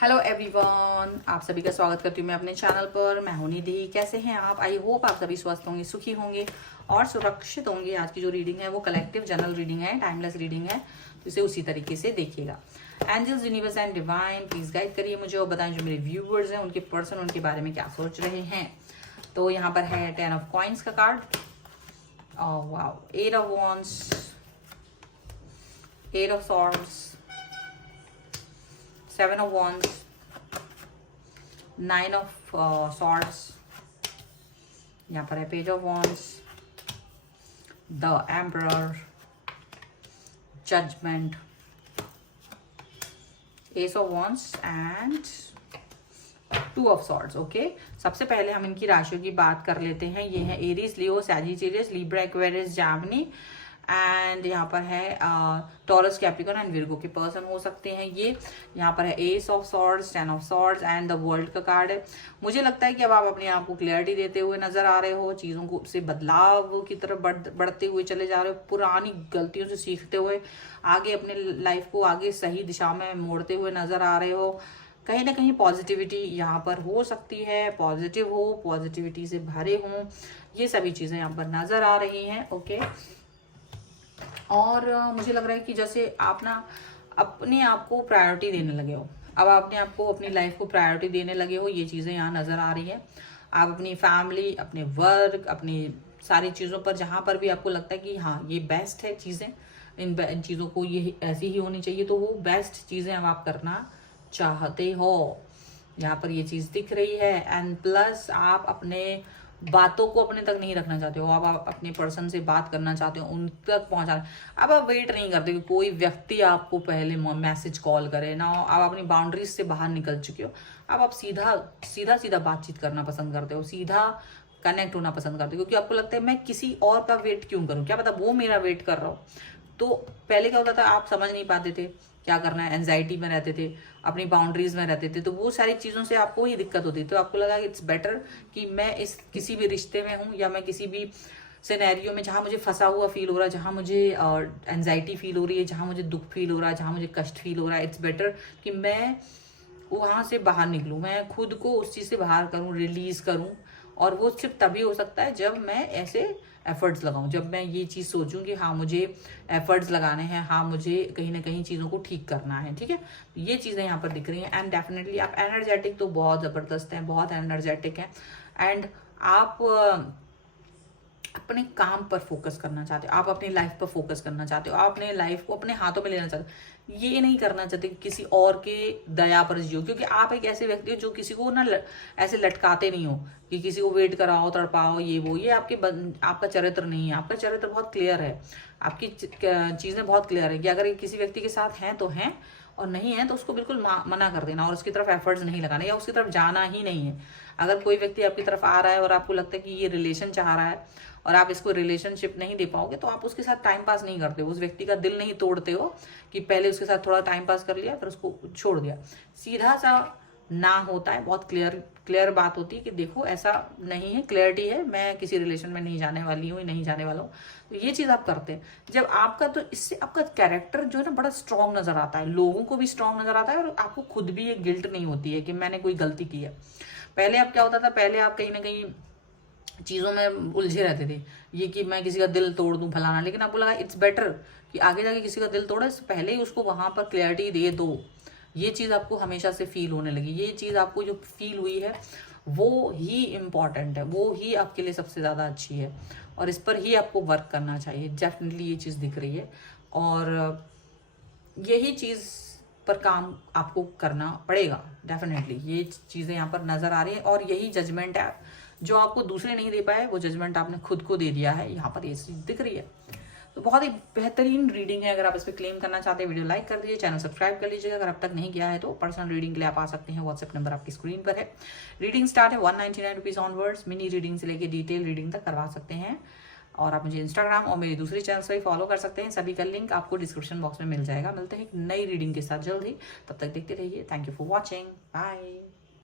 Hello everyone, आप सभी का स्वागत करती हूँ मैं अपने चैनल पर। मैं हूं निधि। कैसे हैं आप? आई होप आप सभी स्वस्थ होंगे, सुखी होंगे और सुरक्षित होंगे। आज की जो रीडिंग है वो कलेक्टिव जनरल रीडिंग है, टाइमलेस रीडिंग है, तो इसे उसी तरीके से देखिएगा। Angels, universe and divine please guide करिए मुझे और बताएं जो मेरे व्यूवर्स हैं उनके पर्सन उनके बारे में क्या सोच रहे हैं। तो यहाँ पर है 10 ऑफ कॉइन्स का card, wow, 8 of wands, 8 of swords, 7 of wands, 9 of swords, यहाँ पर है page of wands, the emperor, judgement, ace of wands and 2 of swords। Okay, सबसे पहले हम इनकी राशियों की बात कर लेते हैं। ये है Aries, Leo, Sagittarius, Libra, Aquarius, Jaimini and यहाँ पर है टॉरस, कैप्रिकॉर्न एंड विर्गो के पर्सन हो सकते हैं ये। यहाँ पर है S of swords, 10 of swords and the world का कार्ड है। मुझे लगता है कि अब आप अपने आप को क्लियरिटी देते हुए नजर आ रहे हो, चीज़ों को से बदलाव की तरफ बढ़ते हुए चले जा रहे हो, पुरानी गलतियों से सीखते हुए आगे अपने लाइफ को आगे सही दिशा में मोड़ते हुए नजर आ रहे हो। कहीं ना कहीं पॉजिटिविटी यहाँ पर हो सकती है, पॉजिटिव हो, पॉजिटिविटी से भरे हों, ये सभी चीज़ें यहाँ पर नजर आ रही हैं। ओके, और मुझे लग रहा है कि जैसे आप ना अपने आप को प्रायोरिटी देने लगे हो, अब अपने आप को अपनी लाइफ को प्रायोरिटी देने लगे हो, ये चीज़ें यहाँ नज़र आ रही है। आप अपनी फैमिली, अपने वर्क, अपनी सारी चीज़ों पर जहाँ पर भी आपको लगता है कि हाँ ये बेस्ट है चीज़ें, इन चीज़ों को ये ऐसी ही होनी चाहिए, तो वो बेस्ट चीज़ें अब आप करना चाहते हो। यहाँ पर ये चीज़ दिख रही है। एंड प्लस आप अपने बातों को अपने तक नहीं रखना चाहते हो, अब आप अपने पर्सन से बात करना चाहते हो, उन तक पहुंचाना। अब आप वेट नहीं करते कि कोई व्यक्ति आपको पहले मैसेज कॉल करे ना, आप अपनी बाउंड्रीज से बाहर निकल चुके हो। अब आप सीधा सीधा सीधा बातचीत करना पसंद करते हो, सीधा कनेक्ट होना पसंद करते हो, क्योंकि आपको लगता है मैं किसी और का वेट क्यों करूं, क्या पता वो मेरा वेट कर रहा हो। तो पहले क्या होता था, आप समझ नहीं पाते थे क्या करना है, एंजाइटी में रहते थे, अपनी बाउंड्रीज में रहते थे, तो वो सारी चीज़ों से आपको ही दिक्कत होती। तो आपको लगा कि इट्स बेटर कि मैं इस किसी भी रिश्ते में हूँ या मैं किसी भी सिनेरियो में जहाँ मुझे फंसा हुआ फील हो रहा है, जहाँ मुझे एंजाइटी फील हो रही है, जहाँ मुझे दुख फील हो रहा है, जहाँ मुझे कष्ट फील हो रहा है, इट्स बेटर कि मैं वहाँ से बाहर निकलूँ, मैं खुद को उस चीज़ से बाहर करूँ, रिलीज करूँ। और वो सिर्फ तभी हो सकता है जब मैं ऐसे एफर्ट्स लगाऊं, जब मैं ये चीज़ सोचूं कि हाँ मुझे एफर्ट्स लगाने हैं, हाँ मुझे कहीं ना कहीं चीज़ों को ठीक करना है। ठीक है, ये चीज़ें यहाँ पर दिख रही हैं। एंड डेफिनेटली आप एनर्जेटिक तो बहुत ज़बरदस्त हैं, बहुत एनर्जेटिक हैं। एंड आप अपने काम पर फोकस करना चाहते हो, आप अपनी लाइफ पर फोकस करना चाहते हो, आप अपने लाइफ को अपने हाथों में लेना चाहते हो। ये नहीं करना चाहते कि किसी और के दया पर जियो, क्योंकि आप एक ऐसे व्यक्ति हो जो किसी को ना ऐसे लटकाते नहीं हो कि किसी को वेट कराओ, तड़पाओ, ये वो, ये आपका चरित्र नहीं है। आपका चरित्र बहुत क्लियर है, आपकी चीज़ें बहुत क्लियर है कि अगर किसी व्यक्ति के साथ हैं तो हैं, और नहीं है तो उसको बिल्कुल मना कर देना और उसकी तरफ एफर्ट्स नहीं लगाना या उसकी तरफ जाना ही नहीं है। अगर कोई व्यक्ति आपकी तरफ आ रहा है और आपको लगता है कि ये रिलेशन चाह रहा है और आप इसको रिलेशनशिप नहीं दे पाओगे, तो आप उसके साथ टाइम पास नहीं करते हो, उस व्यक्ति का दिल नहीं तोड़ते हो कि पहले उसके साथ थोड़ा टाइम पास कर लिया फिर उसको छोड़ दिया। सीधा सा ना होता है, बहुत क्लियर बात होती है कि देखो ऐसा नहीं है, क्लियरिटी है, मैं किसी रिलेशन में नहीं जाने वाली हूँ, नहीं जाने वाला हूँ। तो ये चीज़ आप करते हैं जब आपका, तो इससे आपका कैरेक्टर जो है ना बड़ा स्ट्रांग नजर आता है, लोगों को भी स्ट्रांग नजर आता है और आपको खुद भी एक गिल्ट नहीं होती है कि मैंने कोई गलती की है। पहले आप क्या होता था, पहले आप कहीं ना कहीं चीज़ों में उलझे रहते थे, ये कि मैं किसी का दिल तोड़ दूं फलाना, लेकिन आपको लगा इट्स बेटर कि आगे जाके किसी का दिल तोड़े इससे पहले ही उसको वहां पर क्लैरिटी दे दो। ये चीज़ आपको हमेशा से फील होने लगी, ये चीज़ आपको जो फील हुई है वो ही इम्पॉर्टेंट है, वो ही आपके लिए सबसे ज़्यादा अच्छी है और इस पर ही आपको वर्क करना चाहिए। डेफिनेटली ये चीज़ दिख रही है और यही चीज़ पर काम आपको करना पड़ेगा। डेफिनेटली ये चीज़ें यहाँ पर नज़र आ रही है और यही जजमेंट है जो आपको दूसरे नहीं दे पाए, वो जजमेंट आपने खुद को दे दिया है, यहाँ पर ये चीज़ दिख रही है। तो बहुत ही बेहतरीन रीडिंग है। अगर आप इस पर क्लेम करना चाहते हैं वीडियो लाइक कर दीजिए, चैनल सब्सक्राइब कर लीजिएगा अगर अब तक नहीं किया है तो। पर्सनल रीडिंग के लिए आप आ सकते हैं, व्हाट्सएप नंबर आपकी स्क्रीन पर है। रीडिंग स्टार्ट है 199 रुपीज़ ऑनवर्ड्स, मिनी रीडिंग से लेके डिटेल रीडिंग तक करवा सकते हैं। और आप मुझे इंस्टाग्राम और मेरे दूसरे चैनल से भी फॉलो कर सकते हैं, सभी का लिंक आपको डिस्क्रिप्शन बॉक्स में मिल जाएगा। मिलते हैं एक नई रीडिंग के साथ जल्द ही, तब तक देखते रहिए। Thank you for watching, bye.